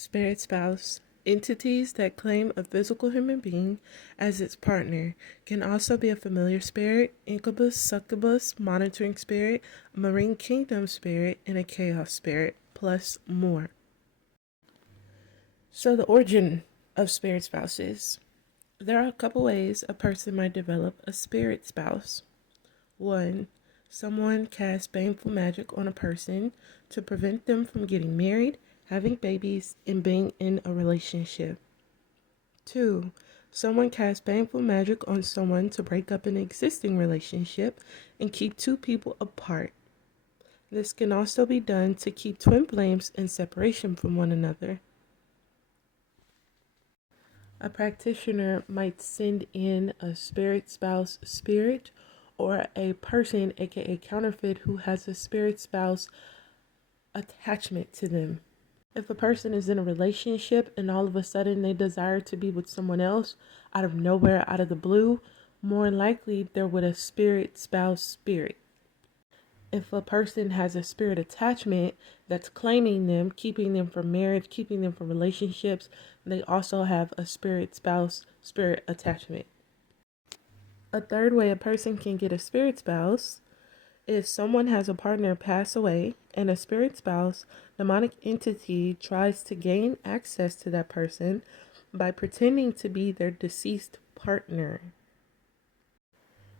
Spirit spouse. Entities that claim a physical human being as its partner can also be a familiar spirit, incubus, succubus, monitoring spirit, a marine kingdom spirit, and a chaos spirit, plus more. So, the origin of spirit spouses. There are a couple ways a person might develop a spirit spouse. 1. Someone casts baneful magic on a person to prevent them from getting married, having babies, and being in a relationship. 2. Someone casts baneful magic on someone to break up an existing relationship and keep two people apart. This can also be done to keep twin flames in separation from one another. A practitioner might send in a spirit spouse spirit or a person, aka counterfeit, who has a spirit spouse attachment to them. If a person is in a relationship and all of a sudden they desire to be with someone else out of nowhere, out of the blue, more than likely they're with a spirit spouse spirit. If a person has a spirit attachment that's claiming them, keeping them from marriage, keeping them from relationships, they also have a spirit spouse spirit attachment. A third way a person can get a spirit spouse is someone has a partner pass away and a spirit spouse, demonic entity, tries to gain access to that person by pretending to be their deceased partner.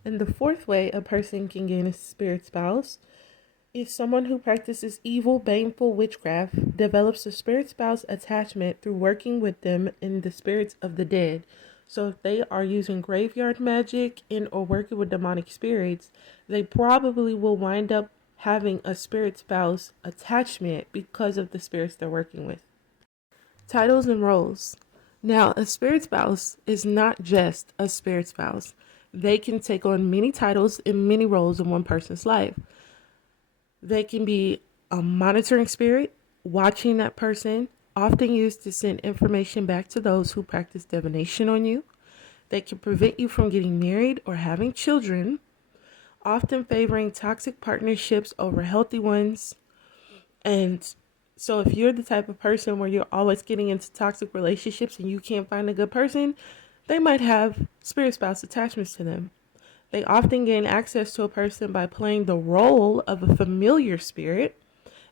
And the fourth way a person can gain a spirit spouse is someone who practices evil, baneful witchcraft, develops a spirit spouse attachment through working with them in the spirits of the dead. So if they are using graveyard magic or working with demonic spirits, they probably will wind up having a spirit spouse attachment because of the spirits they're working with. Titles and roles. Now, a spirit spouse is not just a spirit spouse. They can take on many titles and many roles in one person's life. They can be a monitoring spirit, watching that person, often used to send information back to those who practice divination on you. They can prevent you from getting married or having children, often favoring toxic partnerships over healthy ones. And so if you're the type of person where you're always getting into toxic relationships and you can't find a good person, they might have spirit spouse attachments to them. They often gain access to a person by playing the role of a familiar spirit.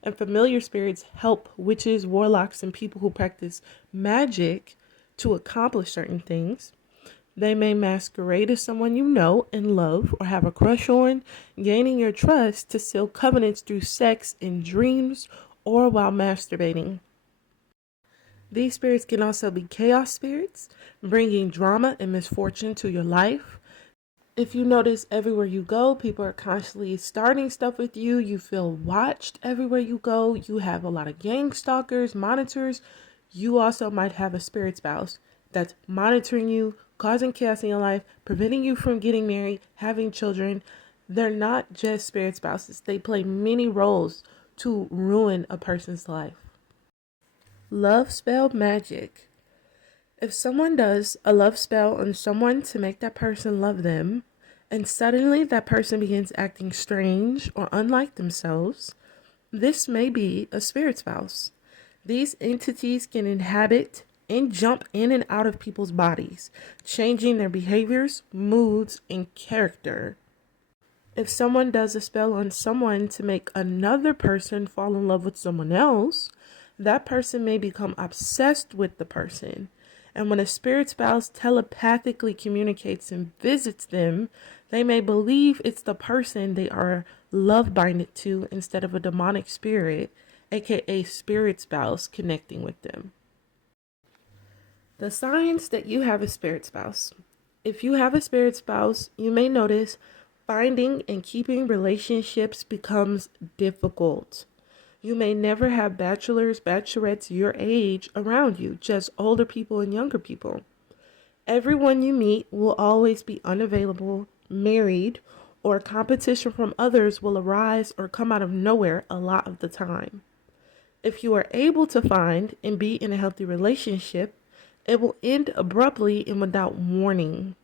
And familiar spirits help witches, warlocks, and people who practice magic to accomplish certain things. They may masquerade as someone you know and love or have a crush on, gaining your trust to seal covenants through sex in dreams or while masturbating. These spirits can also be chaos spirits, bringing drama and misfortune to your life. If you notice everywhere you go, people are constantly starting stuff with you. You feel watched everywhere you go. You have a lot of gang stalkers, monitors. You also might have a spirit spouse that's monitoring you, causing chaos in your life, preventing you from getting married, having children. They're not just spirit spouses. They play many roles to ruin a person's life. Love spell magic. If someone does a love spell on someone to make that person love them, and suddenly that person begins acting strange or unlike themselves, this may be a spirit spouse. These entities can inhabit and jump in and out of people's bodies, changing their behaviors, moods, and character. If someone does a spell on someone to make another person fall in love with someone else, that person may become obsessed with the person. And when a spirit spouse telepathically communicates and visits them, they may believe it's the person they are love binded to instead of a demonic spirit, aka spirit spouse, connecting with them. The signs that you have a spirit spouse. If you have a spirit spouse, you may notice finding and keeping relationships becomes difficult. You may never have bachelors, bachelorettes your age around you, just older people and younger people. Everyone you meet will always be unavailable, married, or competition from others will arise or come out of nowhere a lot of the time. If you are able to find and be in a healthy relationship, it will end abruptly and without warning.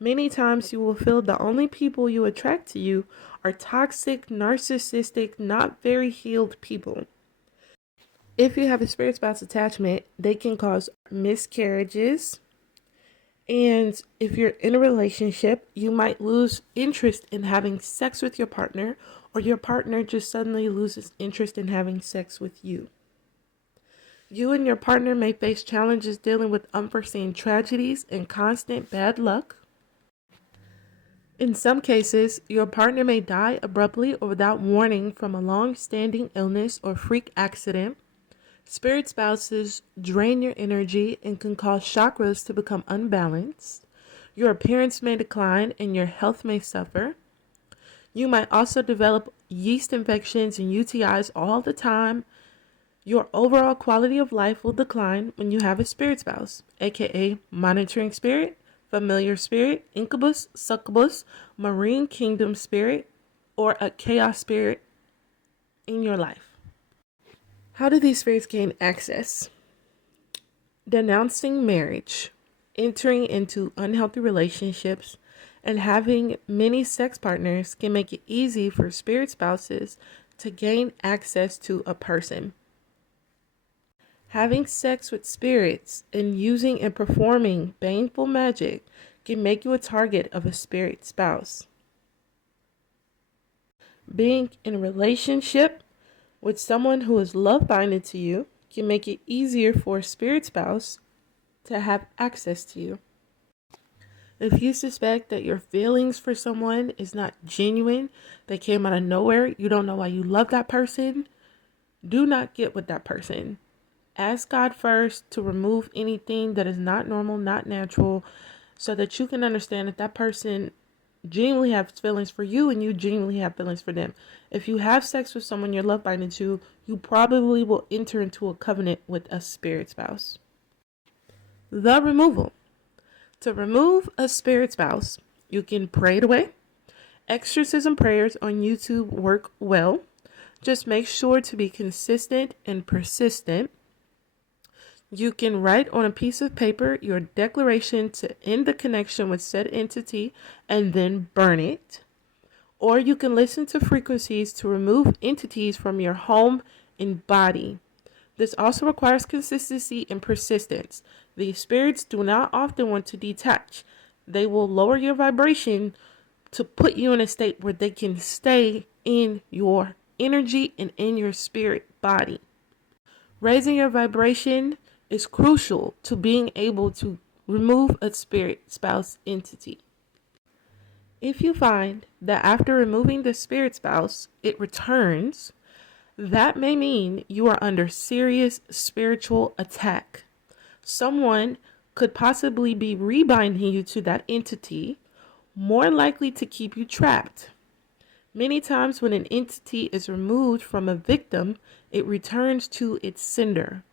Many times you will feel the only people you attract to you are toxic, narcissistic, not very healed people. If you have a spirit spouse attachment, they can cause miscarriages. And if you're in a relationship, you might lose interest in having sex with your partner, or your partner just suddenly loses interest in having sex with you. You and your partner may face challenges dealing with unforeseen tragedies and constant bad luck. In some cases, your partner may die abruptly or without warning from a long-standing illness or freak accident. Spirit spouses drain your energy and can cause chakras to become unbalanced. Your appearance may decline and your health may suffer. You might also develop yeast infections and UTIs all the time. Your overall quality of life will decline when you have a spirit spouse, aka monitoring spirit, familiar spirit, incubus, succubus, marine kingdom spirit, or a chaos spirit in your life. How do these spirits gain access? Denouncing marriage, entering into unhealthy relationships, and having many sex partners can make it easy for spirit spouses to gain access to a person. Having sex with spirits and using and performing baneful magic can make you a target of a spirit spouse. Being in a relationship with someone who is love binded to you can make it easier for a spirit spouse to have access to you. If you suspect that your feelings for someone is not genuine, they came out of nowhere, you don't know why you love that person, do not get with that person. Ask God first to remove anything that is not normal, not natural, so that you can understand that that person genuinely has feelings for you and you genuinely have feelings for them. If you have sex with someone you're love binding to, you probably will enter into a covenant with a spirit spouse. The removal. To remove a spirit spouse, you can pray it away. Exorcism prayers on YouTube work well. Just make sure to be consistent and persistent. You can write on a piece of paper your declaration to end the connection with said entity and then burn it. Or you can listen to frequencies to remove entities from your home and body. This also requires consistency and persistence. These spirits do not often want to detach. They will lower your vibration to put you in a state where they can stay in your energy and in your spirit body. Raising your vibration is crucial to being able to remove a spirit spouse entity. If you find that after removing the spirit spouse, it returns, that may mean you are under serious spiritual attack. Someone could possibly be rebinding you to that entity, more likely to keep you trapped. Many times when an entity is removed from a victim, it returns to its sender.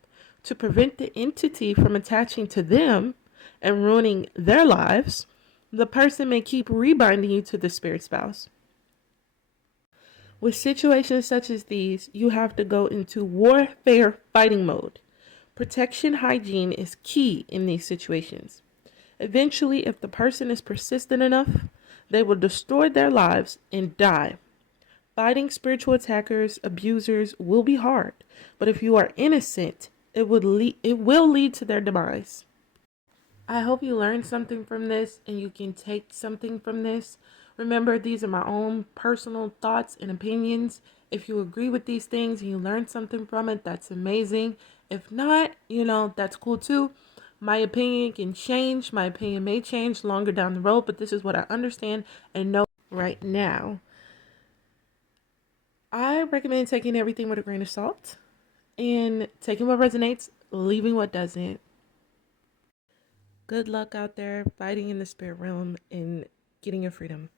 To prevent the entity from attaching to them and ruining their lives, the person may keep rebinding you to the spirit spouse. With situations such as these, you have to go into warfare fighting mode. Protection hygiene is key in these situations. Eventually, if the person is persistent enough, they will destroy their lives and die. Fighting spiritual attackers, abusers will be hard, but if you are innocent, it will lead to their demise. I hope you learned something from this and you can take something from this. Remember, these are my own personal thoughts and opinions. If you agree with these things and you learned something from it, that's amazing. If not, that's cool too. My opinion can change. My opinion may change longer down the road, but this is what I understand and know right now. I recommend taking everything with a grain of salt and taking what resonates, leaving what doesn't. Good luck out there fighting in the spirit realm and getting your freedom.